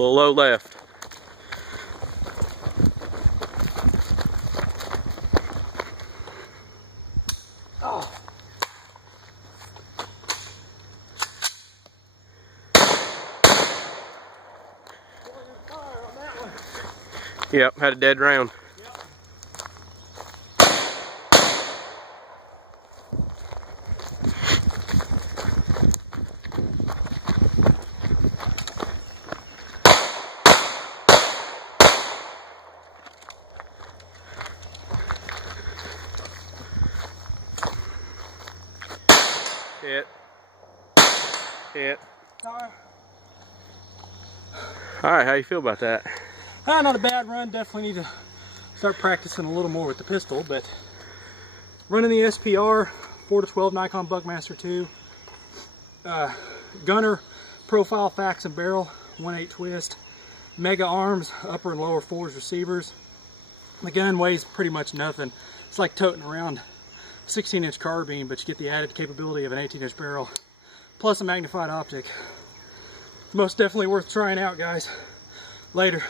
little low left. Oh. Yep, had a dead round. Hit. Alright, how you feel about that? Not a bad run. Definitely need to start practicing a little more with the pistol, but running the SPR 4-12 Nikon Buckmaster 2, Gunner profile fax and barrel 1/8 twist, Mega Arms upper and lower fours receivers. The gun weighs pretty much nothing. It's like toting around 16-inch carbine, but you get the added capability of an 18-inch barrel plus a magnified optic. Most definitely worth trying out, guys. Later.